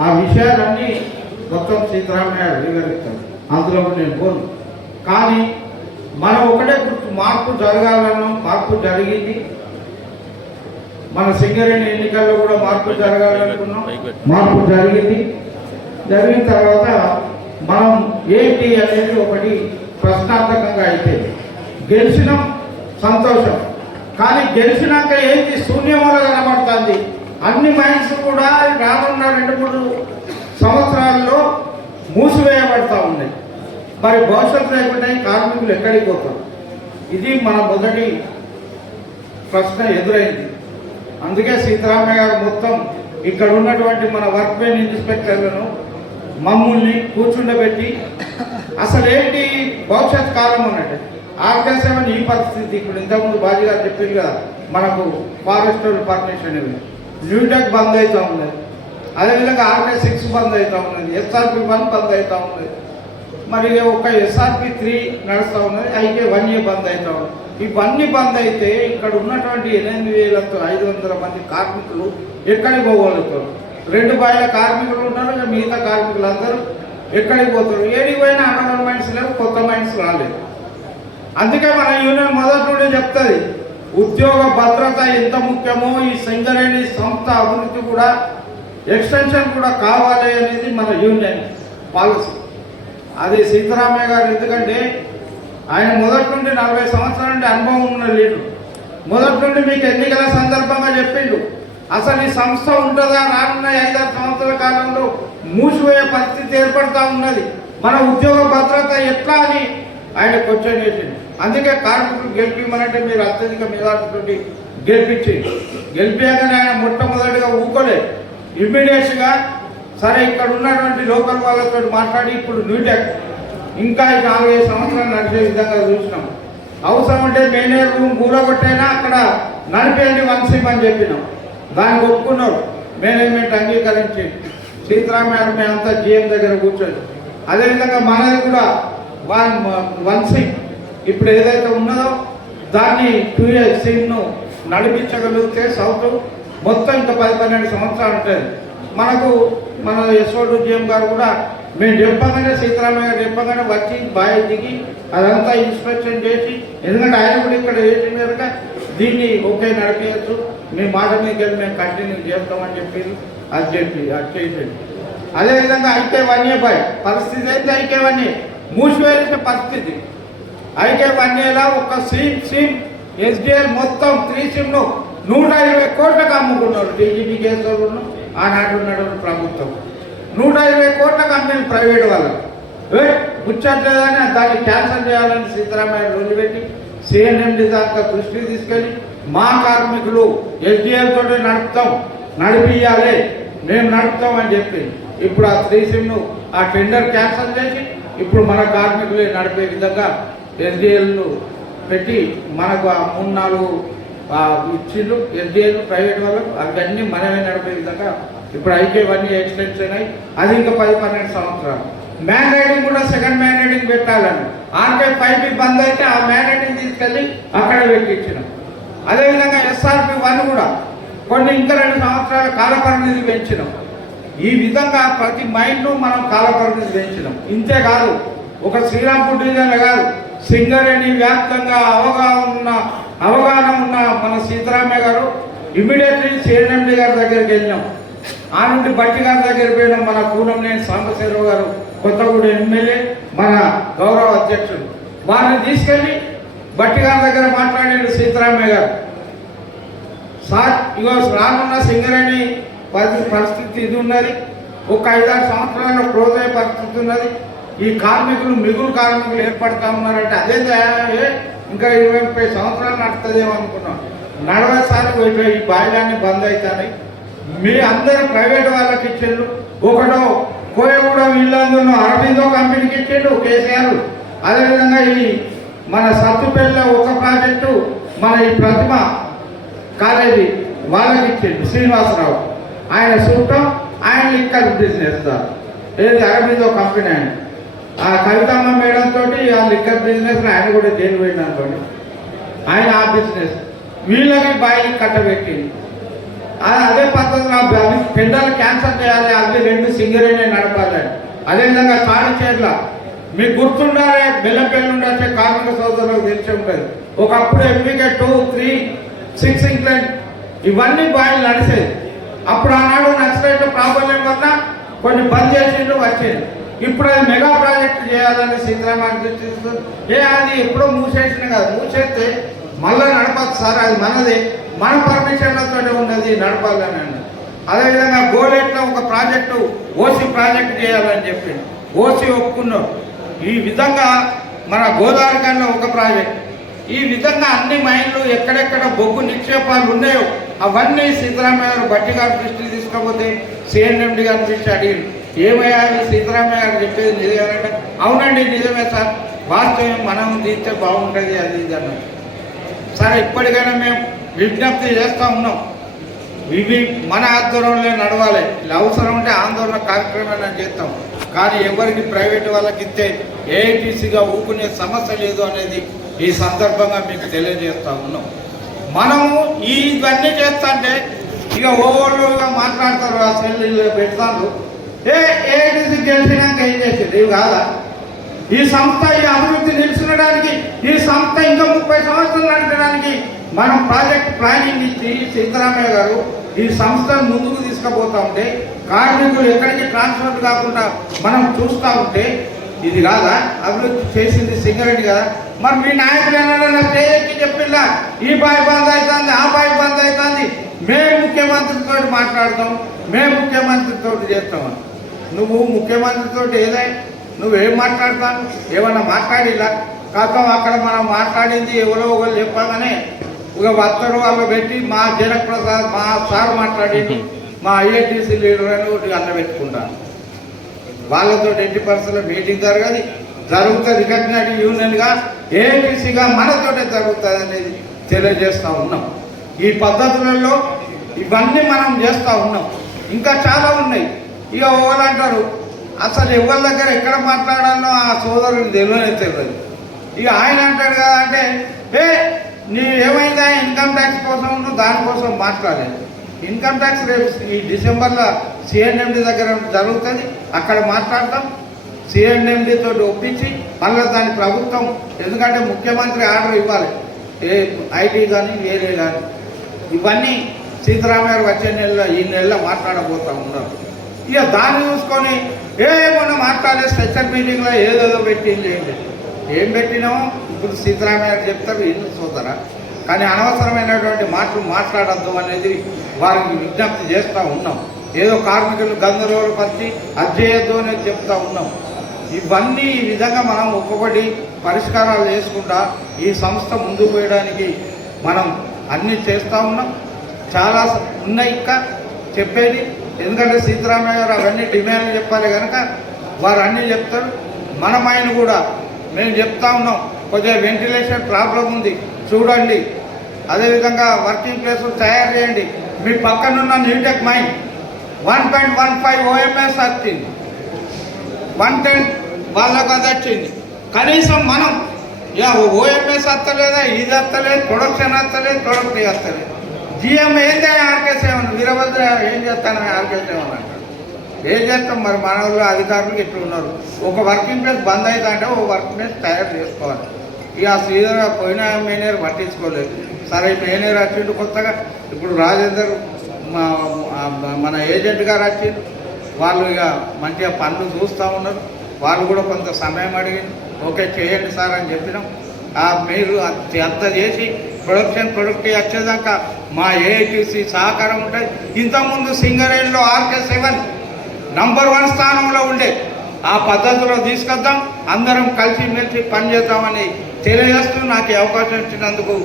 ఆ విషయాలన్నీ మొత్తం సీతారామయ్య వివరిస్తారు అందులో నేను పోను. కానీ మనం ఒకటే గుర్తు మార్పు జరగాలన్నాం మార్పు జరిగింది. మన సింగరేణి ఎన్నికల్లో కూడా మార్పు జరగాలనుకున్నాం. మార్పు జరిగింది. జరిగిన తర్వాత మనం ఏంటి అనేది ఒకటి ప్రశ్నార్థకంగా అయిపోయింది గెలిచినాం సంతోషం. కానీ గెలిచినాక ఏంటి శూన్యమూల కనబడుతుంది? అన్ని మైండ్స్ కూడా రానున్న రెండు మూడు సంవత్సరాల్లో మూసివేయబడతా ఉన్నాయి. మరి భవిష్యత్తు లేకుండా కార్మికులు ఎక్కడికి పోతారు? ఇది మన మొదటి ప్రశ్న ఎదురైంది. అందుకే సీతారామయ్య గారు మొత్తం ఇక్కడ ఉన్నటువంటి మన వర్క్ మెయిన్ ఇన్స్పెక్టర్లను మమ్మల్ని కూర్చుండబెట్టి అసలు ఏంటి భవిష్యత్ కాలం అన్నట్టు? ఆర్కేసేమని ఈ పరిస్థితి ఇప్పుడు ఇంతకుముందు బాజీ గారు చెప్పింది కదా మనకు ఫారెస్టర్ పర్మిషన్ ఇవ్వండి న్యూటెక్ బంద్ అవుతూ ఉన్నది. అదేవిధంగా ఆర్కే సిక్స్ బంద్ అవుతూ ఉన్నది. ఎస్ఆర్పి వన్ బంద్ అవుతా ఉన్నది. మరి ఒక ఎస్ఆర్పి త్రీ నడుస్తూ ఉన్నది. అయితే వన్ ఇయర్ బంద్ అవుతా ఉన్నది. ఇవన్నీ బంద్ అయితే ఇక్కడ ఉన్నటువంటి ఎనిమిది వేల ఐదు వందల మంది కార్మికులు ఎక్కడికి పోగలుగుతారు? రెండు బాయిల కార్మికులు ఉన్నారు ఇక మిగతా కార్మికులు అందరూ ఎక్కడికి పోతారు? ఏడికి పోయినా అనవల్ మైండ్స్ లేవు కొత్త మైండ్స్ రాలేదు. అందుకే మన యూనియన్ మొదటి నుండి చెప్తుంది ఉద్యోగ భద్రత ఎంత ముఖ్యమో ఈ సింగరేణి సంస్థ అభివృద్ధి కూడా ఎక్స్టెన్షన్ కూడా కావాలి అనేది మన యూనియన్ పాలసీ. అది సీతారామయ్య గారు ఎందుకంటే ఆయన మొదటి నుండి నలభై సంవత్సరాల నుండి అనుభవం ఉన్న లీడర్. మొదటి నుండి మీకు ఎన్నికల సందర్భంగా చెప్పిండు అసలు ఈ సంస్థ ఉంటుందా రానున్న ఐదారు సంవత్సరాల కాలంలో మూసిపోయే పరిస్థితి ఏర్పడతా ఉన్నది. మన ఉద్యోగ భద్రత ఎట్లా అని ఆయన క్వశ్చన్ చేసింది అందుకే కార్మికులు గెలిపిమనంటే మీరు అత్యధిక మెజార్టీతోటి గెలిపించి గెలిపించగానే ఆయన మొట్టమొదటిగా ఊకోలేదు ఇమ్మీడియట్గా సరే ఇక్కడ ఉన్నటువంటి లోకల్ వాళ్ళతో మాట్లాడి ఇప్పుడు న్యూటెక్ ఇంకా ఈ నాలుగైదు సంవత్సరాలు నడిచే విధంగా చూసినాం. అవసరం ఉంటే మేనేజర్ రూమ్ కూలగొట్టైనా అక్కడ నడిపేయండి వంశీం అని చెప్పినాం. దానికి ఒప్పుకున్నారు మేనేజ్మెంట్ అంగీకరించి సీతారామయ్య మేమంతా జిఎం దగ్గర కూర్చొని. అదేవిధంగా మనది కూడా వన్ వన్ ఇప్పుడు ఏదైతే ఉన్నదో దాన్ని టూ ఇయర్స్ సిమ్ను నడిపించగలిగితే సౌత్ మొత్తం ఇంకా పది పన్నెండు సంవత్సరాలు ఉంటుంది మనకు మన యశ్వడు జిఎం గారు కూడా మేము చెప్పగానే సీతారామయ్య గారు చెప్పగానే వచ్చి బాయ్ దిగి అదంతా ఇన్స్పెక్షన్ చేసి ఎందుకంటే ఆయన కూడా ఇక్కడ చేసిన కనుక దీన్ని ఓకే నడిపించచ్చు మీ మాట మీద మేము కంటిన్యూ చేస్తామని చెప్పి అది చెప్పి అది చేసేది. అదేవిధంగా ఐకే వన్యే బాయ్ పరిస్థితి అయితే ఐకే ఏ మూసివేసిన పరిస్థితి. అయితే వన్యలా ఒక సీమ్ సీమ్ ఎస్డిఎల్ మొత్తం త్రీ సిమ్ను నూట ఇరవై కోట్లకు అమ్ముకున్నాడు డీజీపీ కేసులను ఆనాడు ఉన్నాడు ప్రభుత్వం. నూట ఇరవై కోట్లకు అమ్మిన ప్రైవేట్ వాళ్ళకు ముచ్చట్లేదని దాన్ని క్యాన్సల్ చేయాలని సీతారామయ్య రోజు పెట్టి సిఎన్ఎండి దాకా దృష్టికి తీసుకెళ్ళి మా కార్మికులు ఎస్డిఎల్ తోటి నడుపుతాం నడిపియాలి మేము నడుపుతాం అని చెప్పి ఇప్పుడు ఆ త్రీ సిమ్ను ఆ టెండర్ క్యాన్సల్ చేసి ఇప్పుడు మన కార్మికులే నడిపే విధంగా ఎస్డిఎల్ను పెట్టి మనకు ఆ మూడు నాలుగు ఇచ్చిండ్రు. ఎస్డిఎల్ ప్రైవేట్ వాళ్ళకు అవన్నీ మనమే నడిపే విధంగా ఇప్పుడు ఐకేవన్నీ ఎక్స్టెన్షన్ అయ్యి అది ఇంకా పది పన్నెండు సంవత్సరాలు. మ్యాన్ రైడింగ్ కూడా సెకండ్ మ్యాన్ రైడింగ్ పెట్టాలని. ఆర్కే ఫైవ్ బి బంద్ అయితే ఆ మ్యాన్ రైడింగ్ తీసుకెళ్ళి అక్కడ పెట్టించిన. అదేవిధంగా ఎస్ఆర్పి వన్ కూడా కొన్ని ఇంకా రెండు సంవత్సరాల కాలపరిమితి పెంచినాం. ఈ విధంగా ప్రతి మైండ్ను మనం కాలపరిమితి పెంచినాం. ఇంతే కాదు ఒక శ్రీరాంపూర్ డివిజన్ కాదు సింగరేణి వ్యాప్తంగా అవగాహన ఉన్న అవగాహన ఉన్న మన సీతారామయ్య గారు ఇమీడియట్లీ సిఎన్ఎండి గారి దగ్గరికి వెళ్ళినాం. ఆ నుండి బట్టి గారి దగ్గర పోయినాం మన కూనంనేని సాంబశివరావు గారు కొత్తగూడ ఎమ్మెల్యే మన గౌరవ అధ్యక్షుడు. వారిని తీసుకెళ్ళి బట్టి గారి దగ్గర మాట్లాడాడు సీతారామయ్య గారు. సార్ ఇగో రానున్న సింగరేణి పరిస్థితి ఇది ఉన్నది. ఒక ఐదారు సంవత్సరాల క్లోజ్ అయ్యే పరిస్థితి ఉన్నది. ఈ కార్మికులు మిగులు కార్మికులు ఏర్పడతా ఉన్నారంటే అదే ఇంకా ఇరవై ముప్పై సంవత్సరాలు నడుతుందేమో అనుకున్నాం. నడవసారి ఈ బాల్యాన్ని బంద్ అవుతాయి మీ అందరు ప్రైవేట్ వాళ్ళకి ఇచ్చిండ్రు. ఒకటో కోయగూడెం ఇల్లందును అరవిందో కంపెనీకి ఇచ్చిండు కేసీఆర్. అదేవిధంగా ఈ మన సత్తుపల్లిలో ఒక ప్రాజెక్టు మన ఈ ప్రతిమ కాలేజీ వాళ్ళకి ఇచ్చిండు శ్రీనివాసరావు. ఆయన చూడటం ఆయన ఇక్కడ బిజినెస్ సార్ ఏది అరవిందో కంపెనీ ఆయన. ఆ కవితమ్మ మేడం తోటి ఆ లిక్కర్ బిజినెస్ ఆయన కూడా జైలు పోయిన అనుకోండి. ఆయన ఆ బిజినెస్ వీళ్ళకి బాయికి కట్టబెట్టింది అదే పద్ధతిలో అవి పెండలు క్యాన్సర్ చేయాలి అవి రెండు సింగరేనే నడపాలి అదేవిధంగా తాడిచేట్ల మీకు గుర్తుండాలి బెల్లంపల్లి నుండి వచ్చే కార్మిక సోదరులకు తెలిసి ఉంటుంది. ఒకప్పుడు ఎంపీకే టూ త్రీ సిక్స్ ఇంక్లైన్ ఇవన్నీ బాయిలు నడిచేది అప్పుడు ఆనాడు నక్సలైట్ ప్రాబల్యం వల్ల కొన్ని బంద్ చేసిండు వచ్చేది. ఇప్పుడు అది మెగా ప్రాజెక్ట్ చేయాలని సీతారామన్ చూస్తూ ఏ అది ఎప్పుడో మూసేసిన కాదు మూసేస్తే మళ్ళా నడపచ్చు సార్ అది మనది. మన పర్మిషన్లతోనే ఉన్నది నడపాలని అన్నాడు. అదేవిధంగా గోలెట్లో ఒక ప్రాజెక్టు ఓసీ ప్రాజెక్ట్ చేయాలని చెప్పి ఓసీ ఒప్పుకున్నాం ఈ విధంగా మన గోదావరి కన్నా ఒక ప్రాజెక్ట్. ఈ విధంగా అన్ని మైన్లు ఎక్కడెక్కడ బొగ్గు నిక్షేపాలు ఉన్నాయో అవన్నీ సీతారామయ్య గారు బట్టి గారి దృష్టికి తీసుకపోతే సిఎన్ఎండి గారి దృష్టి అడిగింది ఏమయ్యా సీతారామయ్య గారు చెప్పేది నిజమేనంటే అవునండి నిజమే సార్. వాస్తవం మనం తీస్తే బాగుంటుంది అది ఇది అన్నారు సరే ఇప్పటికైనా మేము విజ్ఞప్తి చేస్తూ ఉన్నాం. ఇవి మన ఆధ్వర్యంలో నడవాలి. ఇలా అవసరం ఉంటే ఆందోళన కార్యక్రమాన్ని చేస్తాం. కానీ ఎవరికి ప్రైవేట్ వాళ్ళకి ఇస్తే ఏఐటీసీగా ఊపుకునే సమస్య లేదు అనేది ఈ సందర్భంగా మీకు తెలియజేస్తా ఉన్నాం. మనము ఇవన్నీ చేస్తా చేస్తుంటే ఇక ఓవర్లుగా మాట్లాడతారు ఆ సెల్లు పెడతాను ఏ ఏఐటీసీ గెలిచినాక ఏం చేసింది? ఇవి కాదా? ఈ సంస్థ ఈ అభివృద్ధి నిలిచినడానికి ఈ సంస్థ ఇంకా ముప్పై సంవత్సరాలు నడపడానికి మనం ప్రాజెక్ట్ ప్లానింగ్ ఇచ్చి సిద్ధరామయ్య గారు ఈ సంస్థను ముందుకు తీసుకుపోతా ఉంటే కార్మికులు ఎక్కడికి ట్రాన్స్ఫర్ కాకుండా మనం చూస్తూ ఉంటే ఇది కాదా? అభివృద్ధి చేసింది సింగరెడ్డి కదా. మరి మీ నాయకులు ఏమన్నా స్టేజ్కి చెప్పిందా ఈ బాయ్ బంద్ అవుతుంది ఆ బాయ్ బంద్ అవుతుంది మేము ముఖ్యమంత్రితో మాట్లాడతాం మేము ముఖ్యమంత్రితో చేస్తామని నువ్వు ముఖ్యమంత్రితో ఏదై నువ్వేం మాట్లాడతాను ఏమన్నా మాట్లాడిలా? కాక అక్కడ మనం మాట్లాడింది ఎవరో ఒకరు చెప్పగానే ఒక వత్తరు వాళ్ళు పెట్టి మా జనప్రసాద్ మా సార్ మాట్లాడేది మా ఐఐటీసీ లీడర్ అని ఒకటి అన్న పెట్టుకుంటాను వాళ్ళతో ఎట్టి పరిస్థితుల్లో మీటింగ్ జరగదు. జరుగుతుంది కట్టినట్టు యూనియన్గా ఏఐటీసీగా మనతోటే జరుగుతుంది అనేది తెలియజేస్తూ ఉన్నాం. ఈ పద్ధతులలో ఇవన్నీ మనం చేస్తూ ఉన్నాం. ఇంకా చాలా ఉన్నాయి. ఇక ఎవరు అంటారు అసలు ఎవరి దగ్గర ఎక్కడ మాట్లాడాలో ఆ సోదరుడు తెలియనే తెలియదు. ఇక ఆయన అంటాడు కదా అంటే ఏ నీ ఏమైందా ఇన్కమ్ ట్యాక్స్ కోసం నువ్వు దానికోసం మాట్లాడలేదు ఇన్కమ్ ట్యాక్స్ రేపు ఈ డిసెంబర్లో సిఎన్ఎండి దగ్గర జరుగుతుంది అక్కడ మాట్లాడతాం. సిఎన్ఎండి తోటి ఒప్పించి మళ్ళీ దాని ప్రభుత్వం ఎందుకంటే ముఖ్యమంత్రి ఆర్డర్ ఇవ్వాలి. ఏ ఐటీ కానీ వేరే కానీ ఇవన్నీ సీతారామయ్య వచ్చే నెలలో ఈ నెలలో మాట్లాడబోతా ఉన్నారు. ఇక దాన్ని చూసుకొని ఏమన్నా మాట్లాడే స్పెషల్ మీటింగ్లో ఏదేదో పెట్టింది ఏం ఏం పెట్టినామో ఇప్పుడు సీతారామయ్య గారు చెప్తారు ఇల్లు చూస్తారా? కానీ అనవసరమైనటువంటి మాటలు మాట్లాడద్దు అనేది వారికి విజ్ఞప్తి చేస్తూ ఉన్నాం. ఏదో కార్మికులు గందరగోళపరిచి అది చేయొద్దు అనేది చెప్తా ఉన్నాం. ఇవన్నీ ఈ విధంగా మనం ఒక్కొక్కటి పరిష్కారాలు చేసుకుంటా ఈ సంస్థ ముందుకు పోయడానికి మనం అన్నీ చేస్తూ ఉన్నాం. చాలా ఉన్నాయి ఇంకా చెప్పేది ఎందుకంటే సీతారామయ్య గారు అవన్నీ డిమాండ్లు చెప్పాలి కనుక వారు అన్నీ చెప్తారు. మన మైండ్ కూడా మేము చెప్తా ఉన్నాం. కొద్దిగా వెంటిలేషన్ ప్రాబ్లం ఉంది. చూడండి. అదేవిధంగా వర్కింగ్ ప్లేస్ తయారు చేయండి. మీ పక్కనున్న Newtech mine one point one five OMS వచ్చింది వన్ టెన్ వాళ్ళకు అది వచ్చింది కనీసం మనం యా ఓఎంఎస్ వస్తలేదా ఇది వస్తలేదు ప్రొడక్షన్ వస్తలేదు ప్రొడక్ట్ వస్తలేదు జిఎం ఏంది ఆర్కే సెవెన్ వీరభద్ర ఏం చేస్తాను ఆర్కే సెవెన్ అంటారు ఏం చేస్తాం? మరి మనవులు అధికారులు ఇట్లా ఉన్నారు. ఒక వర్కింగ్ ప్లేస్ బంద్ అవుతుందంటే అంటే ఒక వర్కింగ్ ప్లేస్ తయారు చేసుకోవాలి. ఇక ఆ శ్రీధర్ పోయిన మేనేర్ పట్టించుకోలేదు. సరే మేనేర్ వచ్చిండు? కొత్తగా ఇప్పుడు రాజేందర్ మా మన ఏజెంట్ గారు వచ్చిండు. వాళ్ళు ఇక మంచిగా పనులు చూస్తూ ఉన్నారు. వాళ్ళు కూడా కొంత సమయం అడిగింది ఓకే చేయండి సార్ అని చెప్పినాం. ఆ మీరు అంత చేసి ప్రొడక్షన్ ప్రొడక్ట్ వచ్చేదాకా మా ఏఐటీసీ సహకారం ఉంటుంది. ఇంతకుముందు సింగరేణిలో ఆర్కే సెవెన్ నంబర్ వన్ స్థానంలో ఉండే. ఆ పద్ధతిలో తీసుకొద్దాం. అందరం కలిసి మెలిసి పనిచేద్దామని తెలియజేస్తూ నాకు అవకాశం ఇచ్చినందుకు